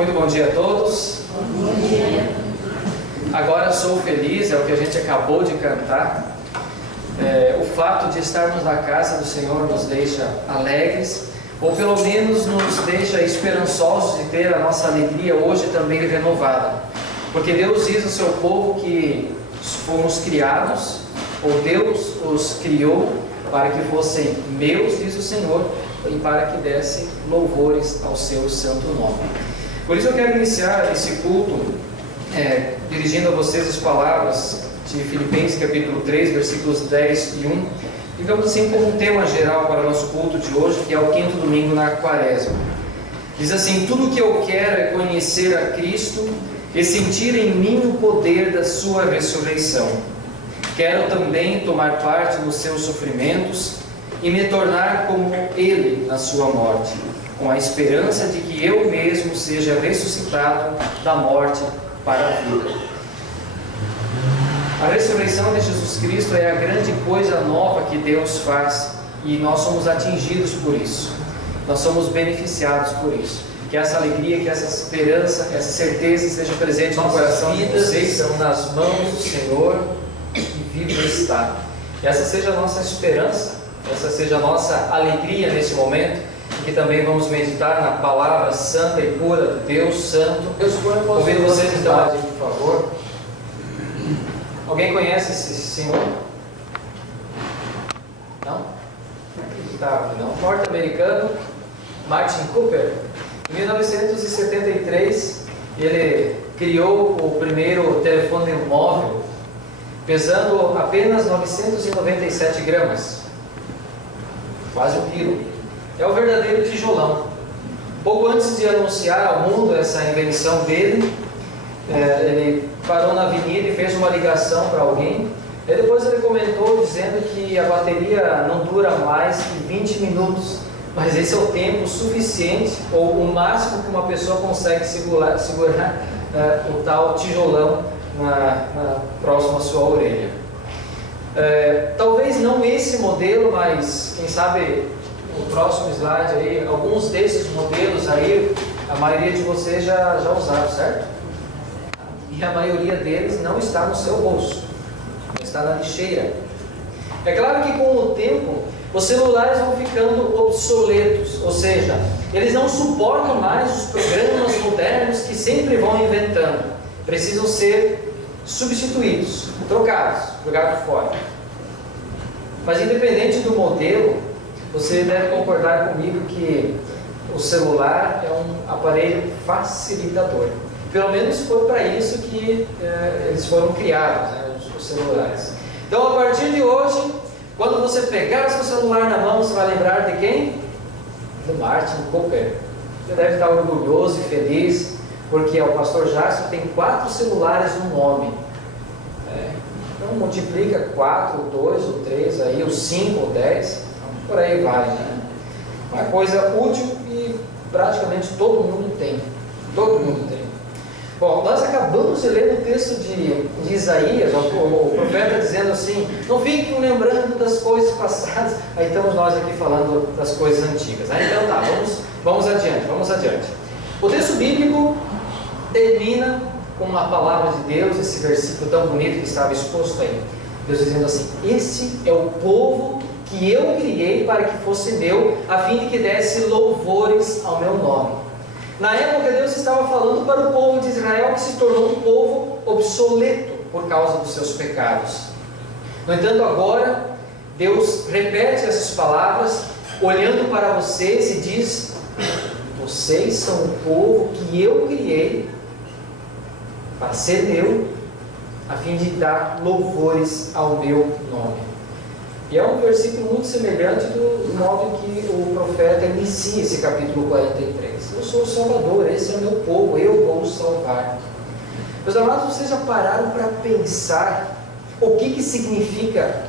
Muito bom dia a todos. Bom dia. Agora sou feliz, é o que a gente acabou de cantar. O fato de estarmos na casa do Senhor nos deixa alegres, ou pelo menos nos deixa esperançosos de ter a nossa alegria hoje também renovada. Porque Deus diz ao seu povo que fomos criados, ou Deus os criou para que fossem meus, diz o Senhor, e para que dessem louvores ao seu santo nome. Por isso eu quero iniciar esse culto dirigindo a vocês as palavras de Filipenses capítulo 3, versículos 10 e 1, digamos assim como um tema geral para o nosso culto de hoje, que é o quinto domingo na quaresma. Diz assim: tudo o que eu quero é conhecer a Cristo e sentir em mim o poder da sua ressurreição. Quero também tomar parte nos seus sofrimentos e me tornar como Ele na sua morte, com a esperança de que eu mesmo seja ressuscitado da morte para a vida. A ressurreição de Jesus Cristo é a grande coisa nova que Deus faz e nós somos atingidos por isso. Nós somos beneficiados por isso. Que essa alegria, que essa esperança, essa certeza esteja presente no coração de vocês. Estão nas mãos do Senhor e vivo está. E essa seja a nossa esperança, essa seja a nossa alegria nesse momento, e que também vamos meditar na palavra santa e pura de Deus Santo. Convido vocês então a por favor. Alguém conhece esse senhor? Não? Acreditável, não. Norte-americano, Martin Cooper. Em 1973, ele criou o primeiro telefone móvel, pesando apenas 997 gramas, quase 1 quilo. É o verdadeiro tijolão. Pouco antes de anunciar ao mundo essa invenção dele, ele parou na avenida e fez uma ligação para alguém. E depois ele comentou dizendo que a bateria não dura mais que 20 minutos. Mas esse é o tempo suficiente, ou o máximo que uma pessoa consegue segurar o tal tijolão próximo à sua orelha. Talvez não esse modelo, mas quem sabe o próximo slide aí, alguns desses modelos aí, a maioria de vocês já usaram, certo? E a maioria deles não está no seu bolso, está na lixeira. É claro que com o tempo os celulares vão ficando obsoletos, ou seja, eles não suportam mais os programas modernos que sempre vão inventando. Precisam ser substituídos, trocados, jogados fora. Mas independente do modelo, você deve concordar comigo que o celular é um aparelho facilitador. Pelo menos foi para isso que eles foram criados, né, os celulares. Então, a partir de hoje, quando você pegar o seu celular na mão, você vai lembrar de quem? Do Martin Cooper. Você deve estar orgulhoso e feliz, porque o pastor Jackson tem 4 celulares no nome. Então multiplica 4, 2 ou 3, aí, ou 5 ou 10, por aí vai. Né? Uma coisa útil e praticamente todo mundo tem. Todo mundo tem. Bom, nós acabamos de ler o texto de Isaías, o profeta dizendo assim: não fiquem lembrando das coisas passadas. Aí estamos nós aqui falando das coisas antigas. Então tá, vamos adiante. O texto bíblico termina com a palavra de Deus, esse versículo tão bonito que estava exposto aí. Deus dizendo assim: esse é o povo que eu criei para que fosse meu, a fim de que desse louvores ao meu nome. Na época, Deus estava falando para o povo de Israel, que se tornou um povo obsoleto por causa dos seus pecados. No entanto, agora, Deus repete essas palavras, olhando para vocês e diz: vocês são o povo que eu criei para ser meu, a fim de dar louvores ao meu nome. E é um versículo muito semelhante do modo que o profeta inicia esse capítulo 43. Eu sou o Salvador, esse é o meu povo, eu vou o salvar. Meus amados, vocês já pararam para pensar o que significa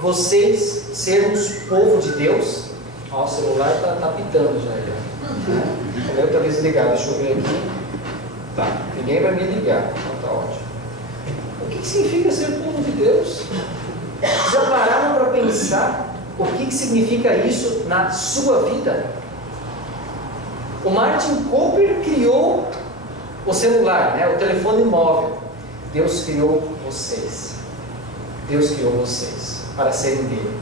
vocês sermos povo de Deus? Ó, o celular está pitando já. O meu está desligado, deixa eu ver aqui. Tá, ninguém vai me ligar, então tá ótimo. O que significa ser povo de Deus? Já pararam para pensar o que significa isso na sua vida? O Martin Cooper criou o celular, né? O telefone móvel. Deus criou vocês. Deus criou vocês para serem dele.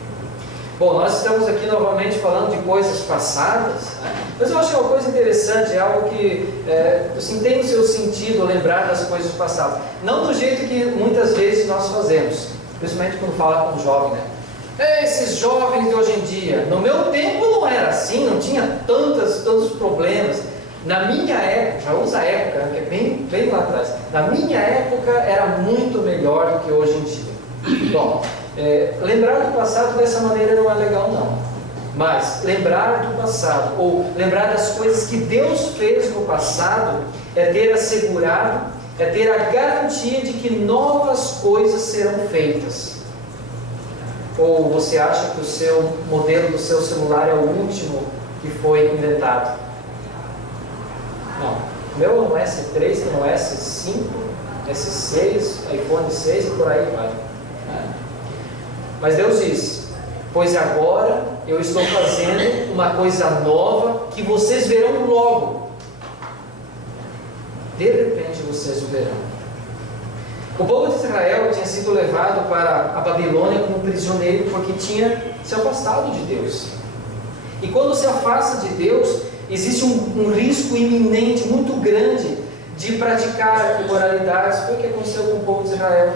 Bom, nós estamos aqui novamente falando de coisas passadas, né? Mas eu acho que é uma coisa interessante, é algo que assim, tem o seu sentido lembrar das coisas passadas. Não do jeito que muitas vezes nós fazemos, principalmente quando fala com um jovem, né? Esses jovens de hoje em dia, no meu tempo não era assim, não tinha tantos problemas. Na minha época, já usa época, né, que é bem lá atrás, na minha época era muito melhor do que hoje em dia. Bom, lembrar do passado dessa maneira não é legal não. Mas lembrar do passado, ou lembrar das coisas que Deus fez no passado, é ter assegurado, é ter a garantia de que novas coisas serão feitas. Ou você acha que o seu modelo do seu celular é o último que foi inventado? Não. O meu é um S3, tem um S5, S6, iPhone 6 e por aí vai. Mas Deus diz: pois agora eu estou fazendo uma coisa nova que vocês verão logo. De repente vocês o verão. O povo de Israel tinha sido levado para a Babilônia como prisioneiro porque tinha se afastado de Deus. E quando se afasta de Deus, existe um risco iminente, muito grande, de praticar imoralidades. Foi o que aconteceu com o povo de Israel.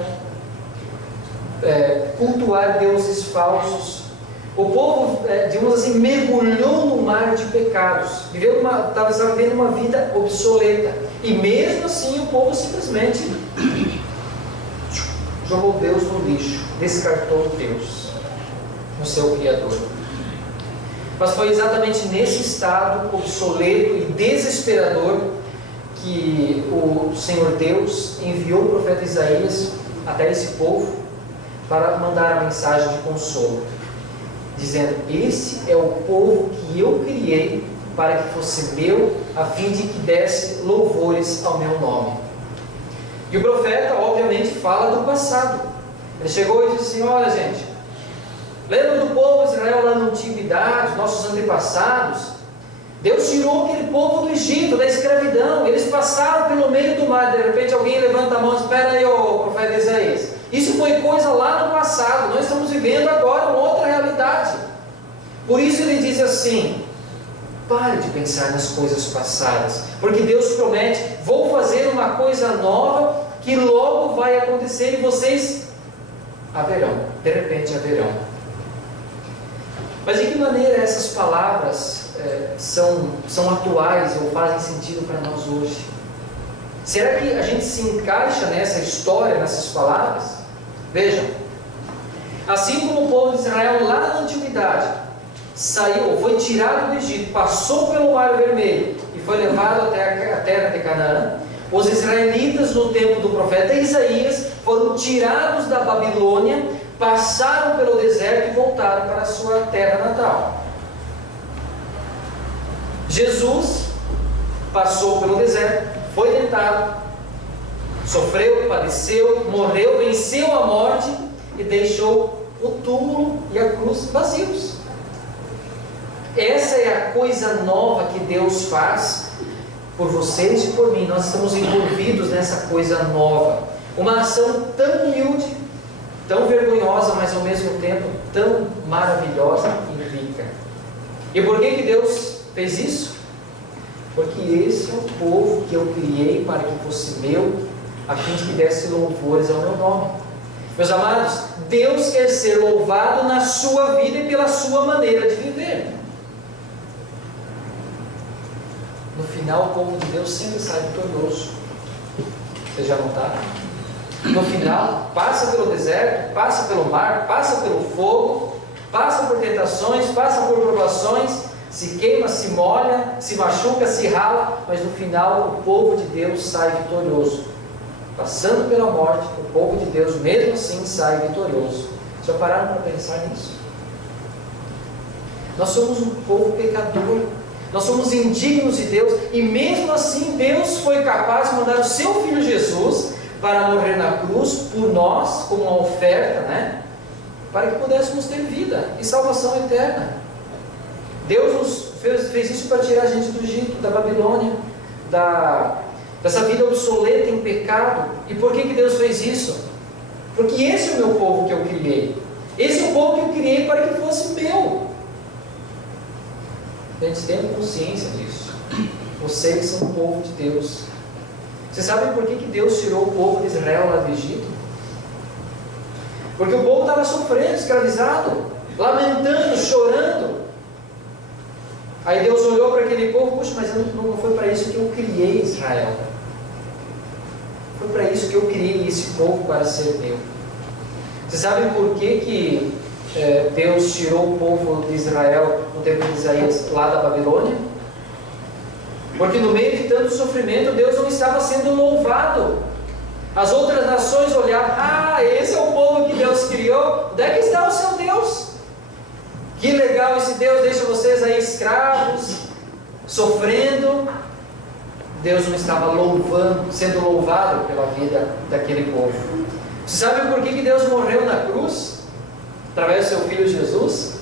Cultuar deuses falsos. O povo, digamos assim, mergulhou no mar de pecados. Estava vivendo uma vida obsoleta. E mesmo assim o povo simplesmente jogou Deus no lixo, descartou Deus, o seu Criador. Mas foi exatamente nesse estado obsoleto e desesperador que o Senhor Deus enviou o profeta Isaías até esse povo para mandar a mensagem de consolo, dizendo: esse é o povo que eu criei para que fosse meu, a fim de que desse louvores ao meu nome. E o profeta, obviamente, fala do passado. Ele chegou e disse assim: olha, gente, lembra do povo de Israel lá na antiguidade, nossos antepassados? Deus tirou aquele povo do Egito, da escravidão. Eles passaram pelo meio do mar. De repente alguém levanta a mão e diz: espera aí, ô profeta Isaías, isso foi coisa lá no passado. Nós estamos vivendo agora uma outra realidade. Por isso ele diz assim: pare de pensar nas coisas passadas, porque Deus promete: vou fazer uma coisa nova que logo vai acontecer e vocês haverão, de repente haverão. Mas de que maneira essas palavras são atuais ou fazem sentido para nós hoje? Será que a gente se encaixa nessa história, nessas palavras? Vejam, assim como o povo de Israel lá na antiguidade saiu, foi tirado do Egito, passou pelo Mar Vermelho e foi levado até a terra de Canaã, os israelitas no tempo do profeta Isaías foram tirados da Babilônia, passaram pelo deserto e voltaram para a sua terra natal. Jesus passou pelo deserto, foi tentado, sofreu, padeceu, morreu, venceu a morte e deixou o túmulo e a cruz vazios. Essa é a coisa nova que Deus faz por vocês e por mim. Nós estamos envolvidos nessa coisa nova. Uma ação tão humilde, tão vergonhosa, mas ao mesmo tempo tão maravilhosa e rica. E por que Deus fez isso? Porque esse é o povo que eu criei para que fosse meu, a fim de que desse louvores ao meu nome. Meus amados, Deus quer ser louvado na sua vida e pela sua maneira de viver. No final, o povo de Deus sempre sai vitorioso. Vocês já notaram? No final, passa pelo deserto, passa pelo mar, passa pelo fogo, passa por tentações, passa por provações, se queima, se molha, se machuca, se rala, mas no final o povo de Deus sai vitorioso. Passando pela morte, o povo de Deus mesmo assim sai vitorioso. Já pararam para pensar nisso? Nós somos um povo pecador. Nós somos indignos de Deus, e mesmo assim Deus foi capaz de mandar o seu Filho Jesus para morrer na cruz por nós, como uma oferta, para que pudéssemos ter vida e salvação eterna. Deus nos fez isso para tirar a gente do Egito, da Babilônia, dessa vida obsoleta em pecado. E por que Deus fez isso? Porque esse é o meu povo que eu criei. Esse é o povo que eu criei para que fosse meu. Gente, tenham consciência disso. Vocês são o povo de Deus. Vocês sabem por que Deus tirou o povo de Israel lá do Egito? Porque o povo estava sofrendo, escravizado, lamentando, chorando. Aí Deus olhou para aquele povo: puxa, mas não foi para isso que eu criei Israel. Foi para isso que eu criei esse povo, para ser meu. Vocês sabem por que Deus tirou o povo de Israel no tempo de Isaías lá da Babilônia? Porque no meio de tanto sofrimento, Deus não estava sendo louvado. As outras nações olhavam: ah, esse é o povo que Deus criou. Onde é que está o seu Deus? Que legal, esse Deus deixa vocês aí escravos, sofrendo. Deus não estava sendo louvado pela vida daquele povo. Você sabe por que Deus morreu na cruz? Através do seu Filho Jesus?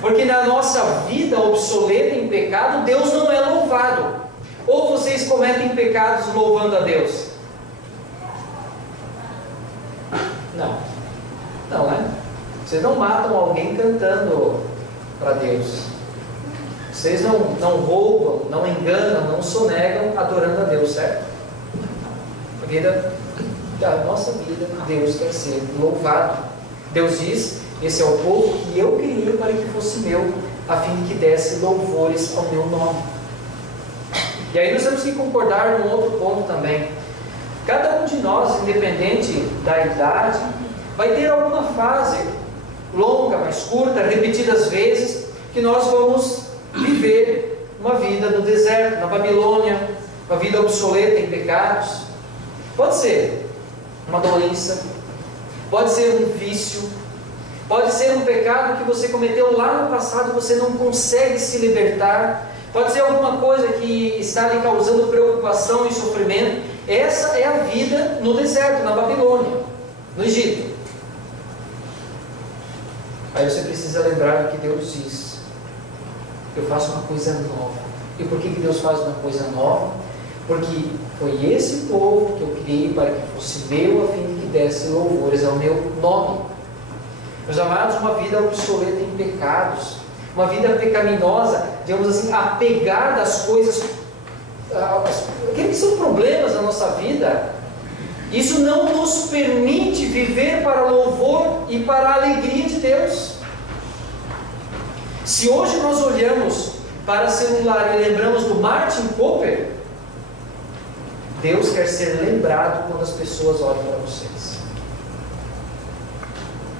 Porque na nossa vida obsoleta em pecado, Deus não é louvado. Ou vocês cometem pecados louvando a Deus? Não. Não, né? Vocês não matam alguém cantando para Deus. Vocês não roubam, não enganam, não sonegam adorando a Deus, certo? A nossa vida, Deus quer ser louvado. Deus diz: esse é o povo que eu criei para que fosse meu, a fim de que desse louvores ao meu nome. E aí nós temos que concordar num outro ponto também. Cada um de nós, independente da idade, vai ter alguma fase longa, mais curta, repetidas vezes, que nós vamos viver uma vida no deserto, na Babilônia, uma vida obsoleta em pecados. Pode ser uma doença, pode ser um vício, pode ser um pecado que você cometeu lá no passado e você não consegue se libertar, pode ser alguma coisa que está lhe causando preocupação e sofrimento. Essa é a vida no deserto, na Babilônia, no Egito. Aí você precisa lembrar do que Deus diz: eu faço uma coisa nova. E por que Deus faz uma coisa nova? Porque foi esse povo que eu criei para que fosse meu, a fim de que desse louvores ao meu nome. Meus amados, uma vida obsoleta em pecados, uma vida pecaminosa, digamos assim, apegada às coisas, aqueles que são problemas da nossa vida, isso não nos permite viver para louvor e para a alegria de Deus. Se hoje nós olhamos para o celular e lembramos do Martin Popper, Deus quer ser lembrado quando as pessoas olham para vocês.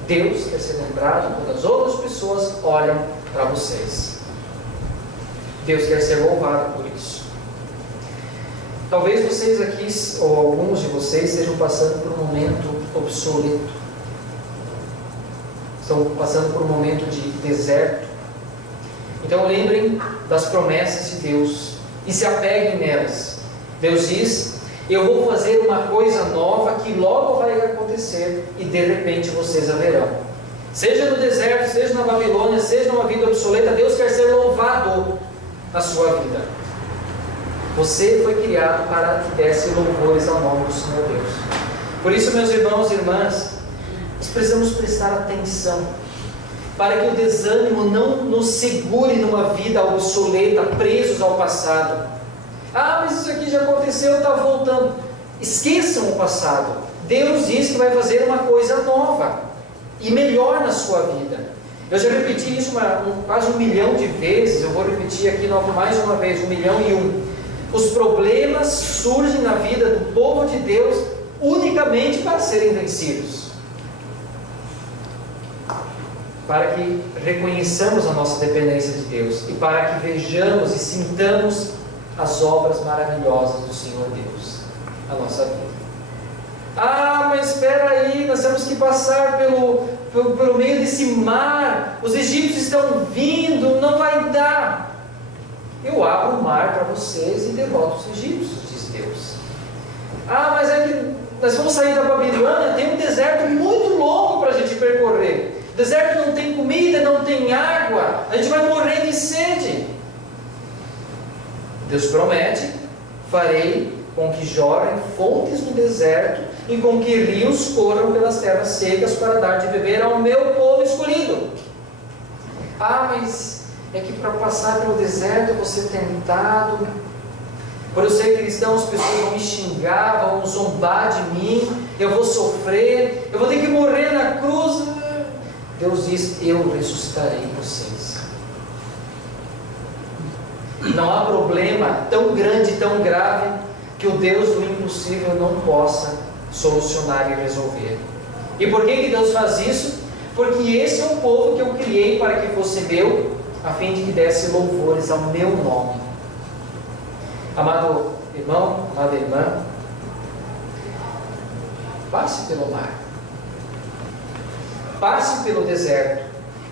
Deus quer ser lembrado quando as outras pessoas olham para vocês. Deus quer ser louvado por isso. Talvez vocês aqui, ou alguns de vocês, estejam passando por um momento obsoleto. Estão passando por um momento de deserto. Então lembrem das promessas de Deus e se apeguem nelas. Deus diz: eu vou fazer uma coisa nova que logo vai acontecer e de repente vocês a verão. Seja no deserto, seja na Babilônia, seja numa vida obsoleta, Deus quer ser louvado na sua vida. Você foi criado para que desse louvores ao nome do Senhor Deus. Por isso, meus irmãos e irmãs, nós precisamos prestar atenção para que o desânimo não nos segure numa vida obsoleta, presos ao passado. Ah, mas isso aqui já aconteceu, está voltando. Esqueçam o passado. Deus diz que vai fazer uma coisa nova e melhor na sua vida. Eu já repeti isso quase 1 milhão de vezes. Eu vou repetir aqui mais uma vez, 1.000.001. Os problemas surgem na vida do povo de Deus unicamente para serem vencidos, para que reconheçamos a nossa dependência de Deus e para que vejamos e sintamos as obras maravilhosas do Senhor Deus na nossa vida. Ah, mas espera aí, nós temos que passar pelo meio desse mar, os egípcios estão vindo, não vai dar. Eu abro o mar para vocês e derroto os egípcios, diz Deus. Ah, mas é que nós vamos sair da Babilônia, tem um deserto muito longo para a gente percorrer. O deserto não tem comida, não tem água, a gente vai morrer de sede. Deus promete: farei com que jorem fontes no deserto e com que rios corram pelas terras secas para dar de beber ao meu povo escolhido. Ah, mas é que para passar pelo deserto eu vou ser tentado. Por eu ser cristão, as pessoas vão me xingar, vão zombar de mim, eu vou sofrer, eu vou ter que morrer na cruz. Deus diz: eu ressuscitarei vocês. Não há problema tão grande, tão grave, que o Deus do impossível não possa solucionar e resolver. E por que Deus faz isso? Porque esse é o povo que eu criei para que fosse meu, a fim de que desse louvores ao meu nome. Amado irmão, amada irmã, passe pelo mar, passe pelo deserto,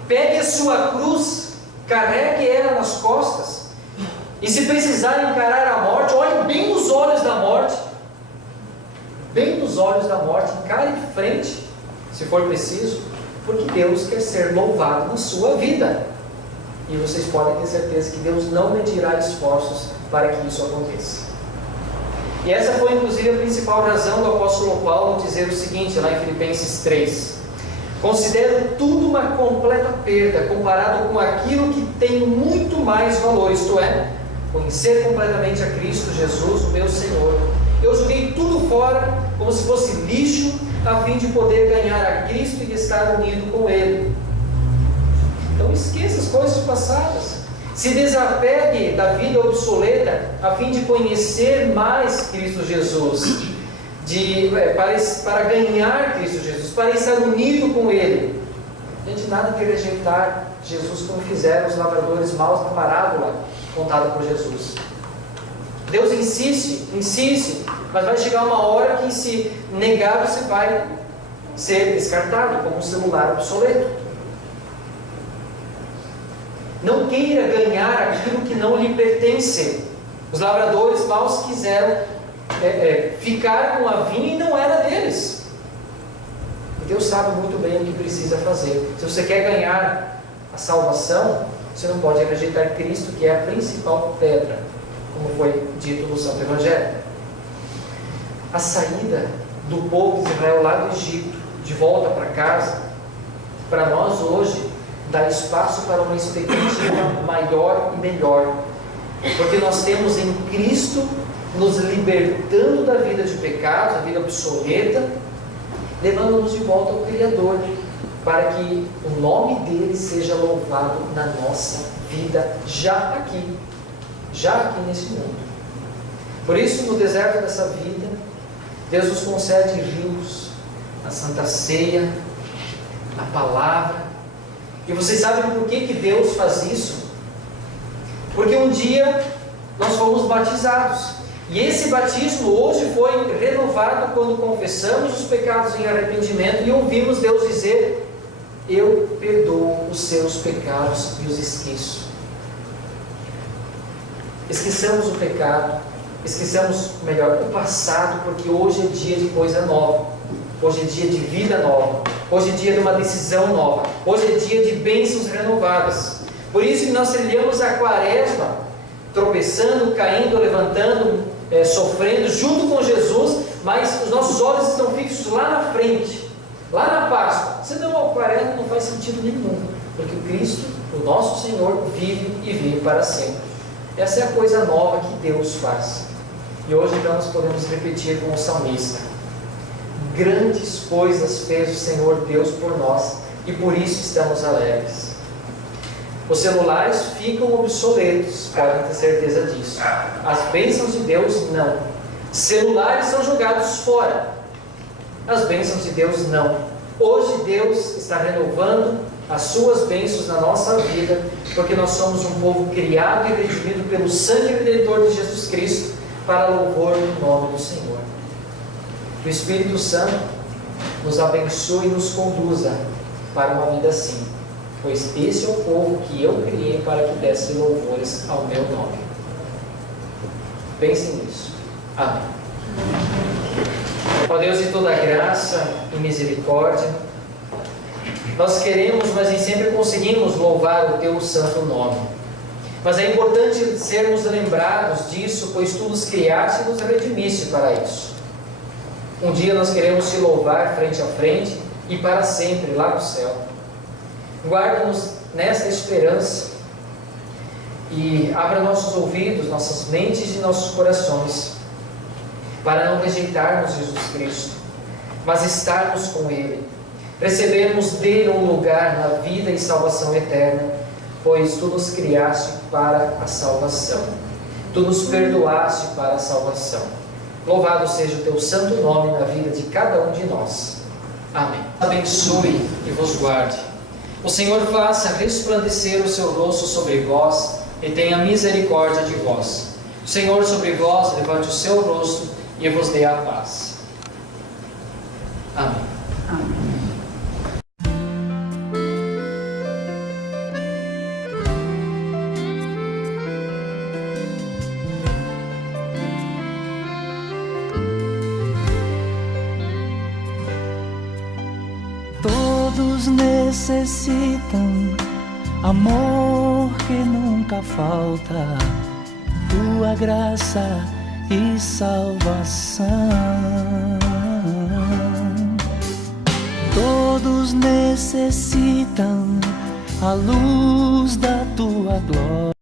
pegue a sua cruz, carregue ela nas costas, e se precisar encarar a morte, olhe bem nos olhos da morte, encare de frente, se for preciso, porque Deus quer ser louvado na sua vida. E vocês podem ter certeza que Deus não medirá esforços para que isso aconteça. E essa foi inclusive a principal razão do apóstolo Paulo dizer o seguinte, lá em Filipenses 3: considero tudo uma completa perda, comparado com aquilo que tem muito mais valor, isto é, conhecer completamente a Cristo Jesus, o meu Senhor. Eu joguei tudo fora, como se fosse lixo, a fim de poder ganhar a Cristo e estar unido com Ele. Então esqueça as coisas passadas, se desapegue da vida obsoleta, a fim de conhecer mais Cristo Jesus, para ganhar Cristo Jesus, para estar unido com Ele. Gente, nada de rejeitar Jesus como fizeram os lavradores maus na parábola contada por Jesus. Deus insiste, mas vai chegar uma hora que, se negar, você vai ser descartado como um celular obsoleto. Não queira ganhar aquilo que não lhe pertence. Os lavradores maus quiseram ficar com a vinha e não era deles. E Deus sabe muito bem o que precisa fazer. Se você quer ganhar a salvação, você não pode rejeitar Cristo, que é a principal pedra, como foi dito no Santo Evangelho. A saída do povo de Israel lá do Egito, de volta para casa, para nós hoje, dá espaço para uma expectativa maior e melhor, porque nós temos em Cristo nos libertando da vida de pecado, da vida obsoleta, levando-nos de volta ao Criador, para que o nome dele seja louvado na nossa vida, já aqui nesse mundo. Por isso, no deserto dessa vida, Deus nos concede rios, a Santa Ceia, a palavra. E vocês sabem por que Deus faz isso? Porque um dia nós fomos batizados, e esse batismo hoje foi renovado quando confessamos os pecados em arrependimento e ouvimos Deus dizer: eu perdoo os seus pecados e os esqueço. Esqueçamos o pecado, esqueçamos, melhor, o passado, porque hoje é dia de coisa nova, hoje é dia de vida nova, hoje é dia de uma decisão nova, hoje é dia de bênçãos renovadas. Por isso que nós trilhamos a quaresma, tropeçando, caindo, levantando, sofrendo junto com Jesus, mas os nossos olhos estão fixos lá na frente, lá na Páscoa. Senão a quaresma não faz sentido nenhum, porque o Cristo, o nosso Senhor, vive e vive para sempre. Essa é a coisa nova que Deus faz. E hoje então nós podemos repetir com o salmista: grandes coisas fez o Senhor Deus por nós, e por isso estamos alegres. Os celulares ficam obsoletos, podem ter certeza disso. As bênçãos de Deus não. Celulares são jogados fora. As bênçãos de Deus não. Hoje Deus está renovando as suas bênçãos na nossa vida, porque nós somos um povo criado e redimido pelo sangue redentor de Jesus Cristo, para louvor do nome do Senhor. Que o Espírito Santo nos abençoe e nos conduza para uma vida assim, pois esse é o povo que eu criei para que desse louvores ao meu nome. Pensem nisso. Amém. Ó Deus de toda graça e misericórdia, nós queremos, mas nem sempre conseguimos louvar o Teu santo nome. Mas é importante sermos lembrados disso, pois tu nos criaste e nos redimiste para isso. Um dia nós queremos te louvar frente a frente e para sempre lá no céu. Guarda-nos nessa esperança e abra nossos ouvidos, nossas mentes e nossos corações para não rejeitarmos Jesus Cristo, mas estarmos com Ele, recebermos dele um lugar na vida e salvação eterna, pois tu nos criaste para a salvação, tu nos perdoaste para a salvação. Louvado seja o teu santo nome na vida de cada um de nós. Amém. Abençoe e vos guarde. O Senhor faça resplandecer o seu rosto sobre vós e tenha misericórdia de vós. O Senhor sobre vós levante o seu rosto e vos dê a paz. Amém. Amém. Todos necessitam amor que nunca falta, tua graça e salvação. Todos necessitam a luz da tua glória.